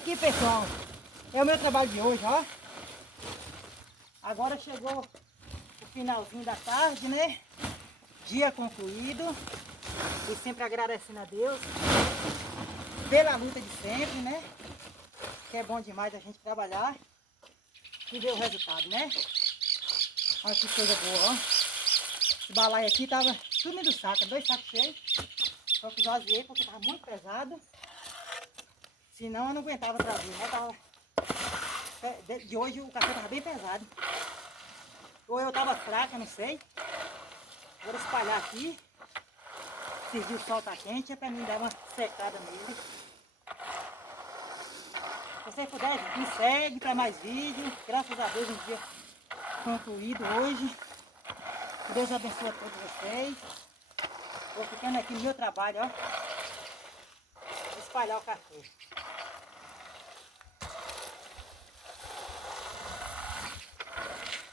Aqui, pessoal, é o meu trabalho de hoje, ó. Agora chegou o finalzinho da tarde, né? Dia concluído. E sempre agradecendo a Deus pela luta de sempre, né? Que é bom demais a gente trabalhar e ver o resultado, né? Olha que coisa boa, ó. Esse balaio aqui tava sumindo do saco, 2 sacos cheios. Só que esvaziei porque tava muito pesado. Senão eu não aguentava trazer, né? De hoje o café tava bem pesado. Ou eu tava fraca, não sei. Vou espalhar aqui. Se o sol tá quente, é pra mim dar uma secada nele. Se você puder, me segue para mais vídeos. Graças a Deus, um dia concluído hoje. Que Deus abençoe a todos vocês. Vou ficando aqui no meu trabalho, ó. Espalhar o café.